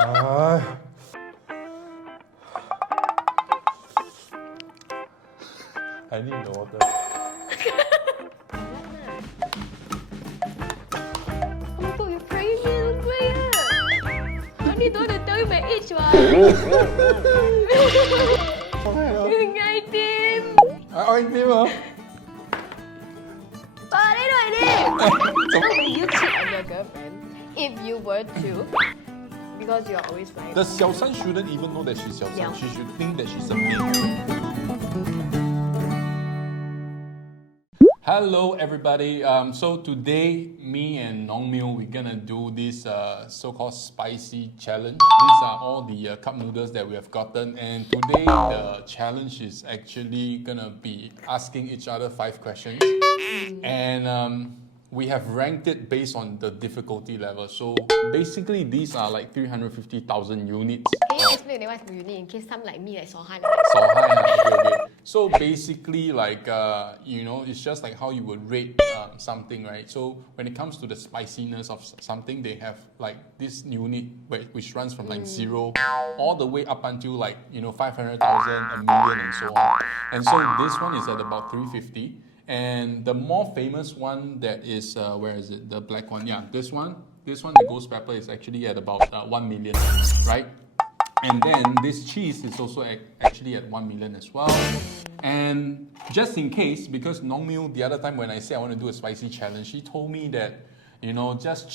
I need the water. Oh my god, you're pregnant, don't play it. I only don't want to tell you my age, what? ยังไงติม เอาอีกทีเหรอ เปิดให้หน่อยดิ So will you cheat on your girlfriend if you were to? Because you are always right. The 小三 shouldn't even know that she's 小三 Yeah. She should think that she's a maid. Hello everybody. So today, me and WynnMew, we're gonna do this so-called spicy challenge. These are all the cup noodles that we have gotten, and today the challenge is actually gonna be asking each other 5 questions, and we have ranked it based on the difficulty level. So basically, these are like 350,000 units. Can you explain what is unit in case some like me like so high? So high, okay. So basically, like it's just like how you would rate something, right? So when it comes to the spiciness of something, they have like this unit which runs from like 0 all the way up until like 500,000, a million, and so on. And so this one is at about 350. And the more famous one that is, where is it? The black one, yeah, this one, the ghost pepper is actually at about 1 million, right? And then this cheese is also actually at 1 million as well. And just in case, because WynnMew, the other time when I said I want to do a spicy challenge, she told me that, just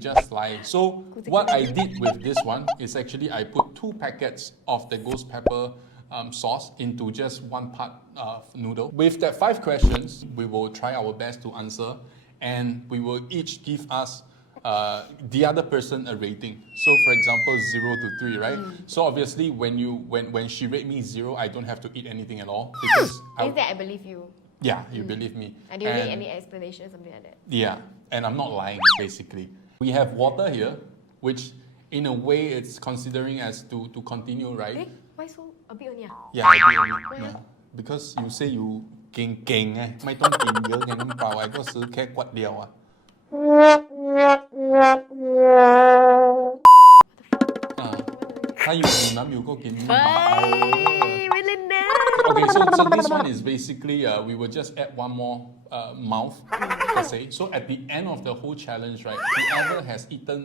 just like. So what I did with this one is actually I put 2 packets of the ghost pepper sauce into just 1 part of noodle. With that 5 questions, we will try our best to answer, and we will each give us the other person a rating. So for example, 0 to 3, right? So obviously when she rate me 0, I don't have to eat anything at all because Is that I believe you? Yeah, you believe me. And do you need any explanation, something like that? Yeah, and I'm not lying basically. We have water here, which in a way it's considering as to continue, right? Why so a bit only? Yeah, a bit only. No, because you say you เก่งไงไม่ต้องกินเยอะไงน้ำเปล่าไอ้ก็ซื้อแค่ขวดเดียวอ่ะถ้าอยู่หิวน้ำอยู่ก็กินน้ำเปล่า ไม่เล่นนะ Okay, so this one is basically we will just add 1 more mouth per se. So at the end of the whole challenge, right, whoever has eaten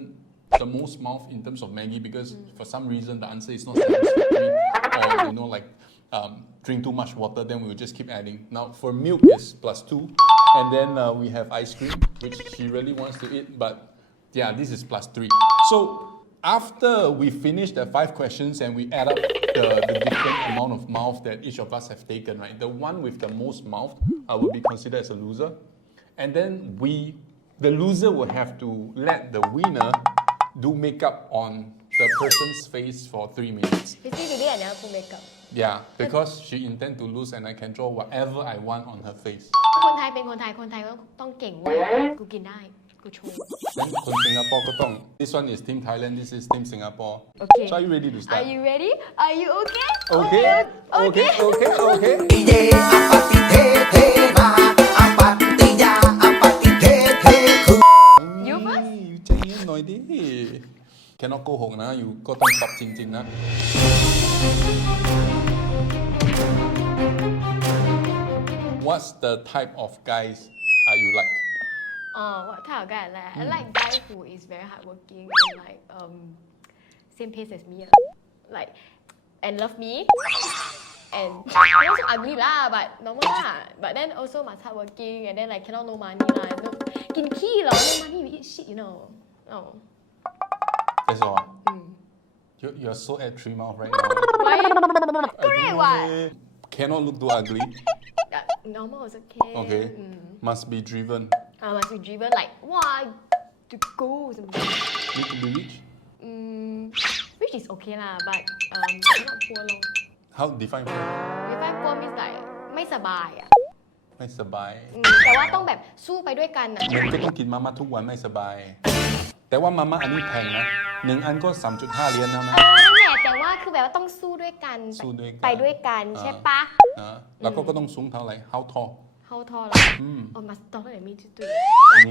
the most mouth in terms of Maggi, because for some reason the answer is not satisfactory, or like drink too much water, then we will just keep adding. Now for milk is +2, and then we have ice cream, which she really wants to eat, but yeah, this is +3. So after we finish the 5 questions and we add up the different amount of mouth that each of us have taken, right, the one with the most mouth will be considered as a loser, and then the loser will have to let the winner do makeup on the person's face for 3 minutes. Basically today I never put makeup. Yeah, because she intend to lose and I can draw whatever I want on her face. คนไทยเป็นคนไทยก็ต้องเก่งเว้ยกูกินได้กูโชว์ Then คน Singapore ก็ต้อง This one is Team Thailand, this is Team Singapore. Okay. So are you ready to start? Are you ready? Are you okay? Okay. You first? อยู่ใจเย็นหน่อยดิ Cannot โกหกนะอยู่ก็ต้องตอบจริงๆนะ What's the type of guys you like? What type of guy I like? I like guy who is very hardworking and like same pace as me, like and love me, and also ugly lah, but normal lah. But then also must hardworking and then like cannot no money lah. No, กินขี้เหรอ no money we eat shit, Oh. That's all. You're so at 3 mouth right now. Why? Correct what? Cannot look too ugly. Normal is okay. Okay. Must be driven. Must be driven like to go something. Need to be rich. Rich is okay lah, but not poor long. How define poor? Define poor means like ไม่สบายอ่ะ ไม่สบาย แต่ว่าต้องแบบสู้ไปด้วยกันอ่ะ มันก็ต้องกินมาม่าทุกวันไม่สบาย แต่ว่ามาม่าอันนี้แพงนะ1 อันก็ 3.5 เหรียญแล้วนะ นั่นแหละแต่ว่าคือแบบว่าต้องสู้ด้วยกันไปด้วยกันใช่ปะ แล้วก็ต้องสูงเท่าไหร่ How tall? How tall ล่ะmust taller than me too.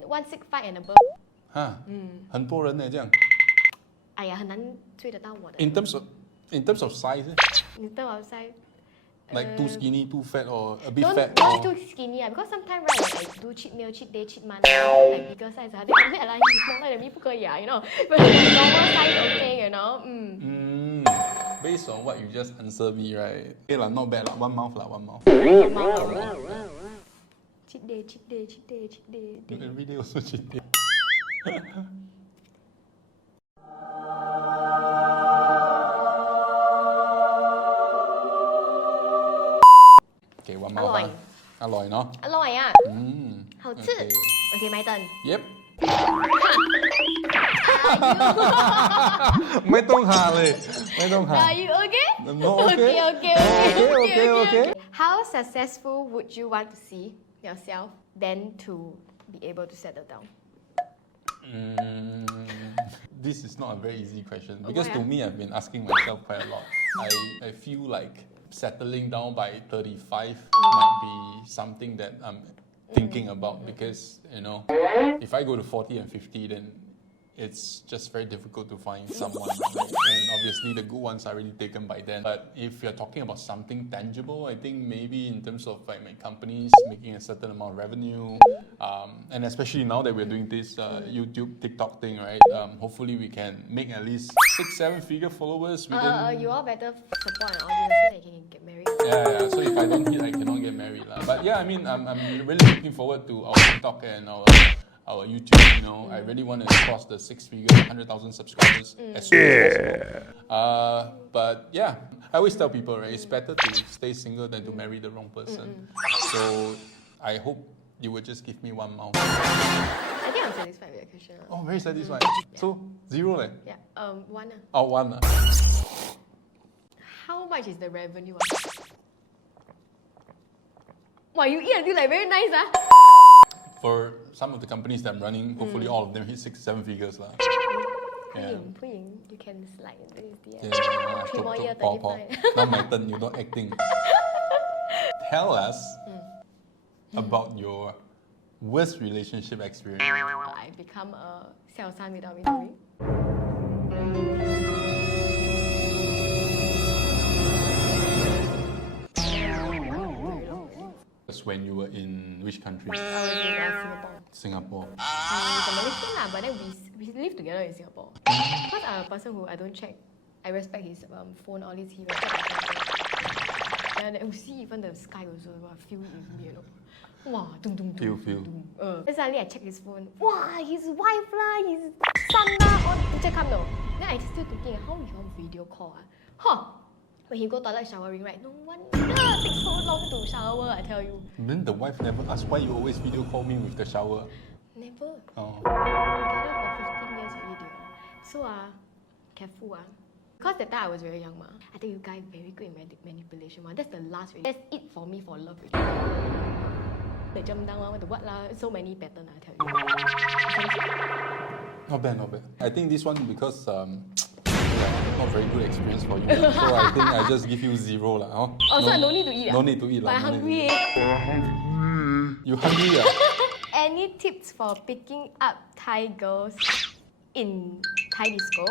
165 and above. 很多人呢这样哎呀，很难追得到我的。 In terms of size, In terms of size, like too skinny, too fat, or a bit don't fat, don't or too skinny because sometimes right, like I do cheat meal, cheat day, cheat month, like bigger size. They come here like he's smaller than me, 不可以啊 you know. But normal size okay, you know. based on what you just answered me, right? Okay lah, not bad lah. One mouth lah, one mouth. Cheat day, cheat day, cheat day, cheat day. Every day also cheating. Okay, one mouth. อร่อย อร่อยเนาะ อร่อยอ่ะ 好吃 Okay. Okay, my turn. Yep. ไม่ต้องหาเลย ไม่ต้องหา Are you okay? No, okay. Okay. How successful would you want to see yourself then to be able to settle down? This is not a very easy question because Why to me I've been asking myself quite a lot. I feel like settling down by 35 might be something that I'm thinking about because if I go to 40 and 50 then it's just very difficult to find someone, right? And obviously the good ones are already taken by then. But if you're talking about something tangible, I think maybe in terms of like my companies making a certain amount of revenue, and especially now that we're doing this YouTube, TikTok thing, right? Hopefully we can make at least 6-7 figure followers within. You all better support an audience so that you can get married. Yeah. So if I don't hit, I cannot get married, lah. But yeah, I mean, I'm really looking forward to our TikTok and our YouTube, I really want to cross the 6-figure, 100,000 subscribers as soon as possible. But yeah, I always tell people, right, it's better to stay single than to marry the wrong person. So I hope you would just give me one mouth. I think I'm satisfied with that question. Oh, very satisfied. So 0 leh? Yeah, one. Oh, 1 How much is the revenue? Wow, you eat until like very nice, For some of the companies that I'm running, hopefully all of them hit 6-7 figures lah. Yeah. ผู้หญิง you can slide into this dear. Yeah, 3 more years, Paul. 35. Now my turn, you not acting. Tell us about your worst relationship experience. I become a 小三 without me knowing. When you were in which country? I was in Singapore. Singapore. He's a Malaysian lah, but then we live together in Singapore. Because I'm a person who I don't check. I respect his phone, all this. He respect my phone. And we see even the sky also. Feel it with me, Wow, dum dum dum. Feel. Then suddenly I check his phone. Wow, his wife lah, his son lah, all the picture come though. Then I still thinking, how we on video call When he go toilet showering, right? No wonder it takes so long to shower, I tell you. Then the wife never asked why you always video call me with the shower. Never. Oh. Together for 15 years already. So careful Because that time I was very young I think you guys very good in manipulation That's the last really. That's it for me for love really. The jump down the what so many pattern I tell you. Not bad. I think this one because not very good experience for you. So I think I just give you 0 lah. Oh, so I don't need to eat No need to eat But I'm hungry. You hungry Any tips for picking up Thai girls in Thai disco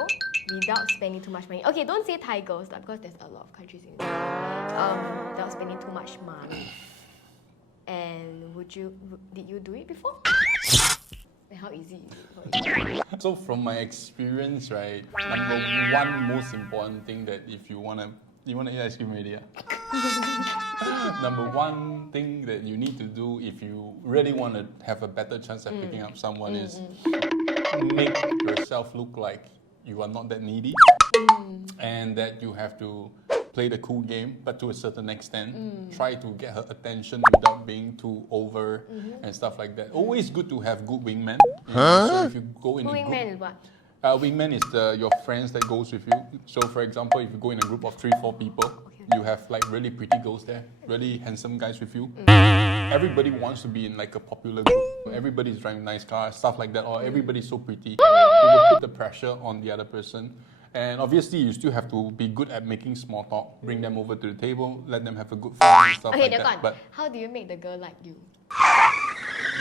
without spending too much money? Okay, don't say Thai girls because there's a lot of countries in without spending too much money. And did you do it before? And how easy is it for you? So from my experience, right, number one most important thing that if you wanna eat ice cream already? Number one thing that you need to do if you really want to have a better chance at picking up someone is make yourself look like you are not that needy and that you have to play the cool game, but to a certain extent. Try to get her attention without being too over and stuff like that. Always good to have good wingmen. So if you go in a group, Wingman is what? Wingman is your friends that goes with you. So for example, if you go in a group of 3-4 people, you have like really pretty girls there, really handsome guys with you. Everybody wants to be in like a popular group. Everybody's driving nice cars, stuff like that, or everybody's so pretty. It will put the pressure on the other person. And obviously, you still have to be good at making small talk. Bring them over to the table, let them have a good fun and stuff like that. But how do you make the girl like you?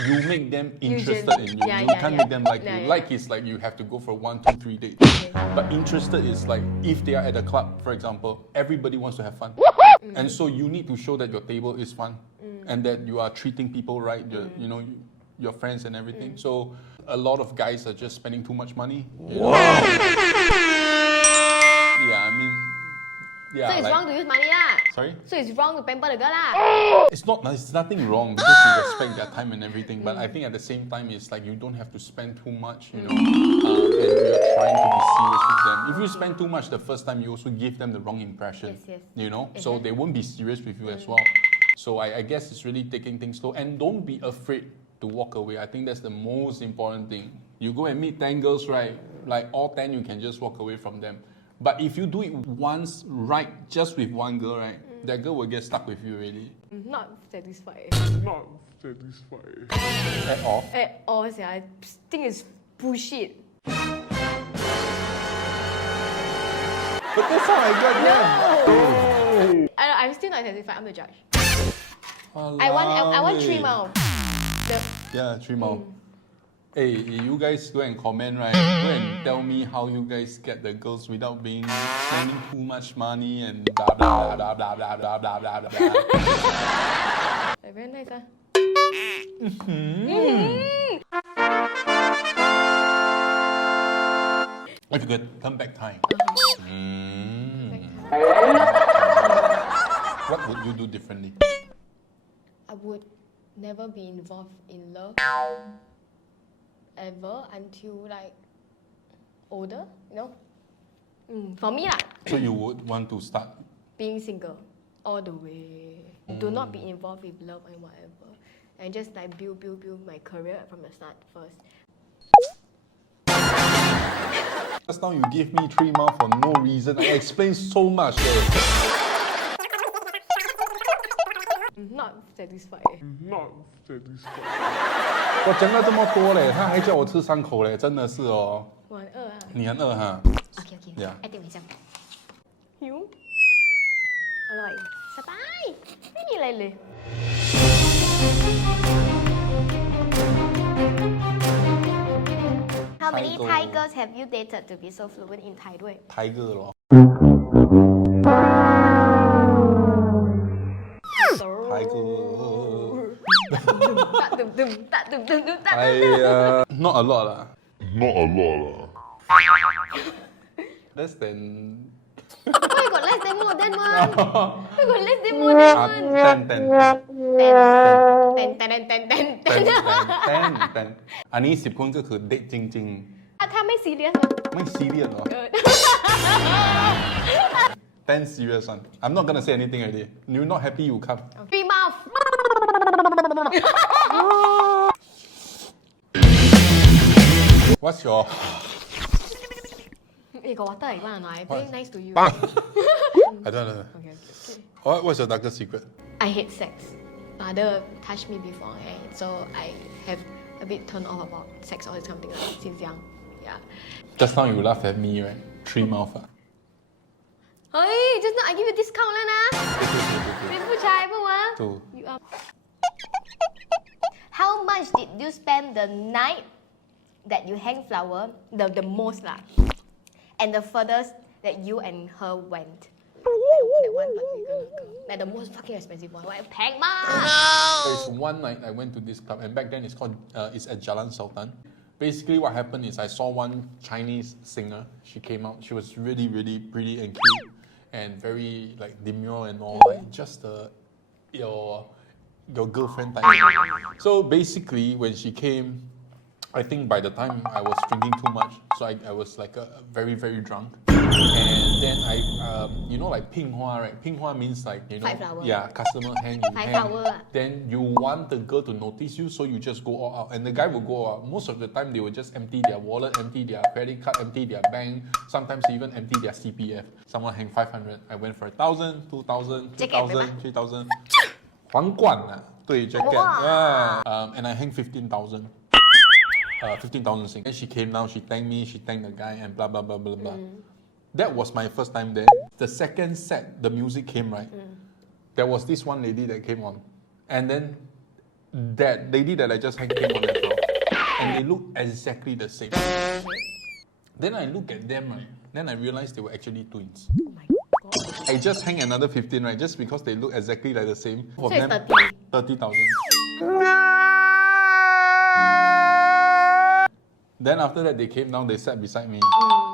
you make them interested in you. Yeah, You yeah, can't yeah. make them like Yeah, you. yeah. Like is like you have to go for 1, 2, 3 dates. But interested is like if they are at a club, for example, everybody wants to have fun. And so you need to show that your table is fun and that you are treating people right, you know, your friends and everything. So a lot of guys are just spending too much money. Wow. Yeah, I mean, yeah. So it's like, wrong to use money lah. Sorry? So it's wrong to pamper the girl lah. It's nothing wrong because you respect their time and everything. But I think at the same time, it's like you don't have to spend too much, you know, and you're trying to be serious with them. If you spend too much the first time, you also give them the wrong impression. Yes. You know, so they won't be serious with you as well. So I guess it's really taking things slow and don't be afraid to walk away. I think that's the most important thing. You go and meet 10 girls, right? Like all 10, you can just walk away from them. But if you do it once right, just with one girl, right, that girl will get stuck with you already. Not satisfied. Not satisfied. At all. At all, I think it's bullshit. But that's how I got them. I'm still not satisfied. I'm the judge. Walao I want 3 eh. mile. Yeah, 3 mile. Hey, you guys go and comment, right? Go and tell me how you guys get the girls without being spending too much money and blah blah blah blah blah blah blah blah blah blah. Like, very nice, huh? If you could turn back time, what would you do differently? I would never be involved in love ever until like older, you know? For me lah, So you would want to start. being single all the way. Do not be involved with love and whatever. And just like build my career from the start first. Just now you give me 3 mile for no reason. I explained so much. Not satisfied. Not satisfied. 我讲了这么多嘞，他还叫我吃3口嘞，真的是哦。我很饿啊。你很饿哈？ OK， Yeah. ไอติมอีกจังหิวอร่อย สบาย ไม่มีอะไรเลย How many Thai Thai girl. girls have you dated to be so fluent in Thai ด้วย ไทเกอร์เหรอ ไทเกอร์ ตะตึมตึมตะตึมตึมตึมตะ I ตึมตึม not a lot 啦 Not a lot. less than ไม่กด less than more than one ไม่กด less than more than one 10 อันนี้10 คนก็คือเด็กจริง อ่ะถ้าไม่ซีเรียส ๆ ไม่ซีเรียสเหรอ 10 serious one I'm not gonna say anything already you not happy you come Three mouth What's your อีก water อีกว่าหน่อย very nice to you I don't know okay. What's your darkest secret I hate sex. Mother touched me beforehand, so I have a bit turned off about sex or something like that since young. Yeah. Just now you laugh at me right 3 mouth อ่ะ เฮ้ย just now I give you discount แล้วนะ เป็นผู้ชายปะวะ ถูก You are How much did you spend the night that you hang flower the most lah and the furthest that you and her went that one particular girl like the most fucking expensive one แพงมาก There's one night I went to this club and back then it's called it's at Jalan Sultan basically what happened is I saw one Chinese singer she came out she was really pretty and cute and very like demure and all like just your girlfriend type so basically when she came I think by the time I was drinking too much so I was like very drunk and then I you know like 聘花 right 聘花 means like you know 5 flower. yeah customer hand you 5 hand flower. then you want the girl to notice you so you just go all out and the guy will go out most of the time they will just empty their wallet empty their credit card empty their bank sometimes even empty their CPF someone hang 500 I went for 1,000 2,000 3,000 3,000 皇冠啊对 jacket and I hang 15,000 15,000 Sing. Then she came down, she thanked me, she thanked the guy, and blah blah blah blah blah. That was my first time there. The second set, the music came right. There was this one lady that came on, and then that lady that I just came on as well, and they look exactly the same. Then I look at them, right? Then I realized they were actually twins. Oh my god. I just hang another 15, right? Just because they look exactly like the same. So it's 30. 30,000. Then after that, they came down, they sat beside me.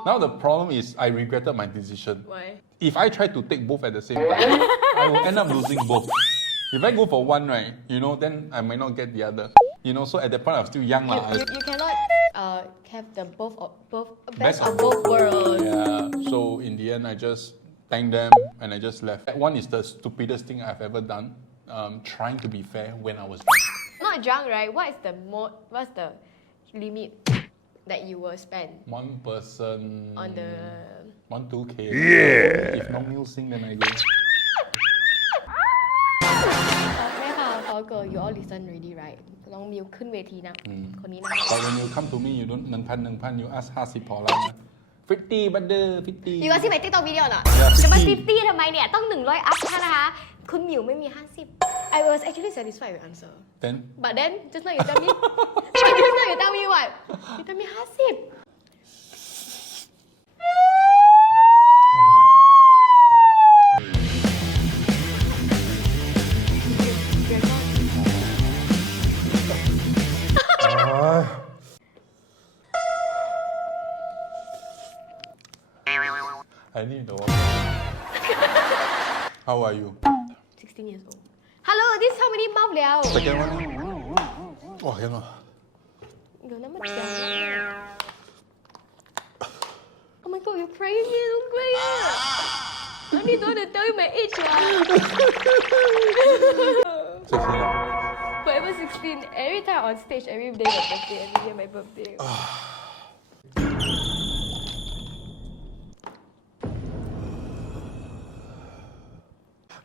Now the problem is, I regretted my decision. Why? If I try to take both at the same time, I will end up losing both. If I go for one, right, then I might not get the other. So at that point, I was still young. You cannot have the best of both worlds. Yeah, so in the end, I just thanked them and I just left. That one is the stupidest thing I've ever done, trying to be fair when I was drunk. Not drunk, right? What's the limit that you will spend? One person. On the 1-2K. Yeah. If not Mew sing, then I go. Okay ค่ะ Fogger, you all listen already, right? น้องมิวขึ้นเวทีนะ คนนี้นะ But when you come to me, you don't 1,000 you ask 50 พอแล้วนะ 50 brother 50 You want see my TikTok video เหรอ Yeah, จะมา 50 50ทำไมเนี่ย ต้อง 100 อัพนะคะ คุณมิวไม่มี 50 I was actually satisfied with answer Then but then just now you tell me just now you tell me what you tell me 50 I need the water. How are you? 16 years old Hello this how many mouth แล้ว Second one. Oh, cannot. เดี๋ยวนะมันจะ Oh my god you're praying me don't play I need to tell you my age ว่ะ 16. Forever 16 every time on stage every day my birthday every year my birthday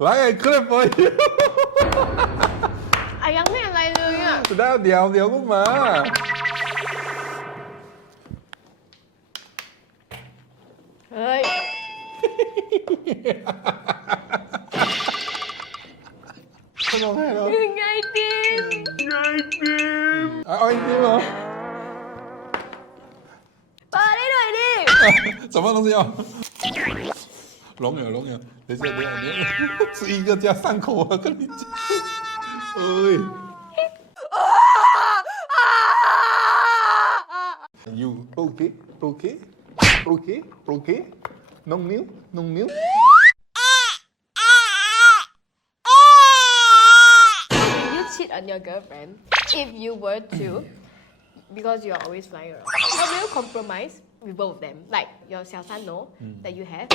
Like I clap for you. อ่ะยังไม่อะไรเลยอ่ะ เดี๋ยวก็มา เฮ้ย เขาร้องไห้แล้ว ยังไงดิม เอาจริงเหรอ เปิดได้หน่อยดิ 什么东西啊？聋了，等一下，你吃一个加3口啊！跟你讲，哎。You okay? Nong Mew. You cheat on your girlfriend if you were to because you are always flying around how will you compromise with both of them like your 小三 know that you have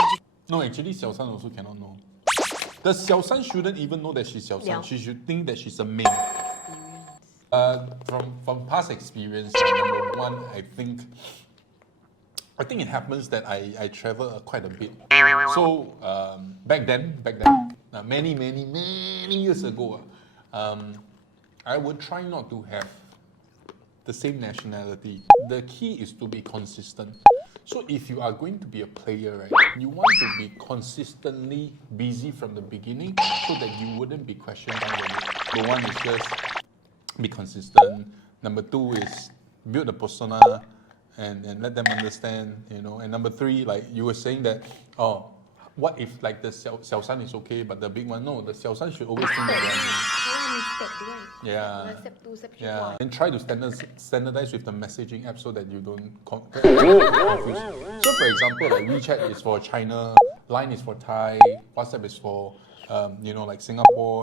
No, actually, 小三 also cannot know. The 小三 shouldn't even know that she's 小三. Yeah. She should think that she's a main. From past experience, number one, I think it happens that I travel quite a bit. So back then, many years ago, I would try not to have the same nationality. The key is to be consistent. So if you are going to be a player, right, you want to be consistently busy from the beginning so that you wouldn't be questioned down the road. So one is just be consistent. Number two is build a persona and let them understand, And number three, like you were saying that, what if like the 小三 is okay, but the big one, no, the 小三 should always think that they're step ด้วย Yeah. step 2 step 3 Yeah, and try to standardize with the messaging app so that you don't confuse. So, for example, like WeChat is for China, Line is for Thai, WhatsApp is for, like Singapore.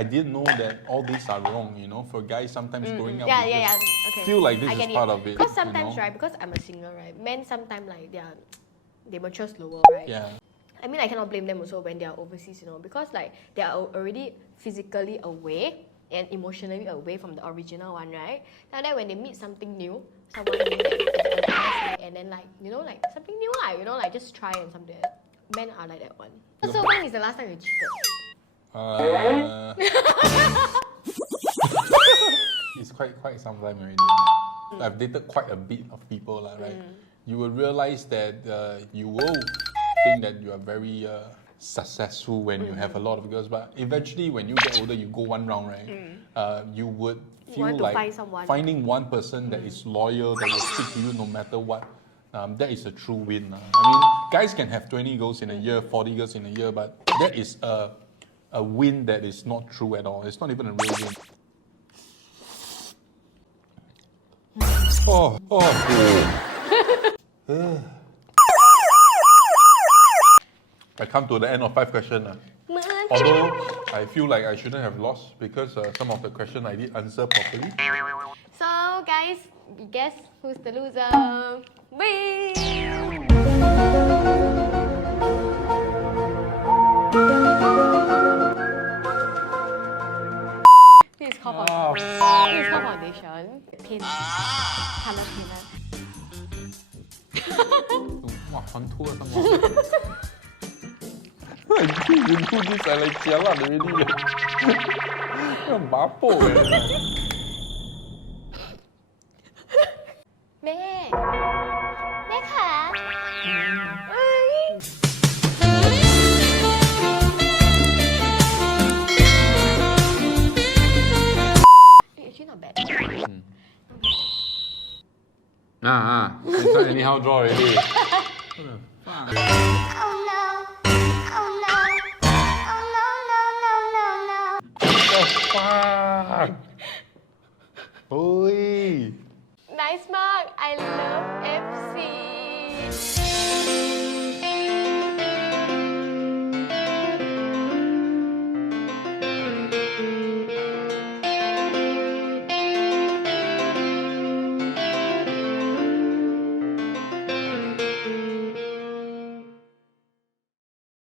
I didn't know that all these are wrong. For guys sometimes growing up, yeah okay feel like this I is get part of it. because sometimes right because I'm a singer right men sometimes like they mature slower right Yeah. I mean, I cannot blame them also when they are overseas, because like they are already physically away and emotionally away from the original one, right? Now that when they meet something new, someone new, and then like like something new, like just try and something. Men are like that one. So when is the last time you cheated? It's quite some time already. I've dated quite a bit of people, right? You will realize that you will think that you are very successful when you have a lot of girls, but eventually when you get older, you go one round, right? You would feel Want to like find someone. finding one person that is loyal, that will stick to you no matter what. That is a true win. I mean, guys can have 20 girls in a year, 40 girls in a year, but that is a win that is not true at all. It's not even a real win. I come to the end of 5 questions. Although I feel like I shouldn't have lost because some of the questions I did answer properly. So guys, guess who's the loser? Me. This is called foundation. Pin. Color pin. 哇，contour some more. You do this I like jialat already. 很麻烦哎。แม่ค่ะเอ้ย Actually not bad. You can't anyhow draw already. What the fuck? Oh no. Oh no. Oh no, no, no, no, no. What the fuck? Oi. Nice mark. I love FC.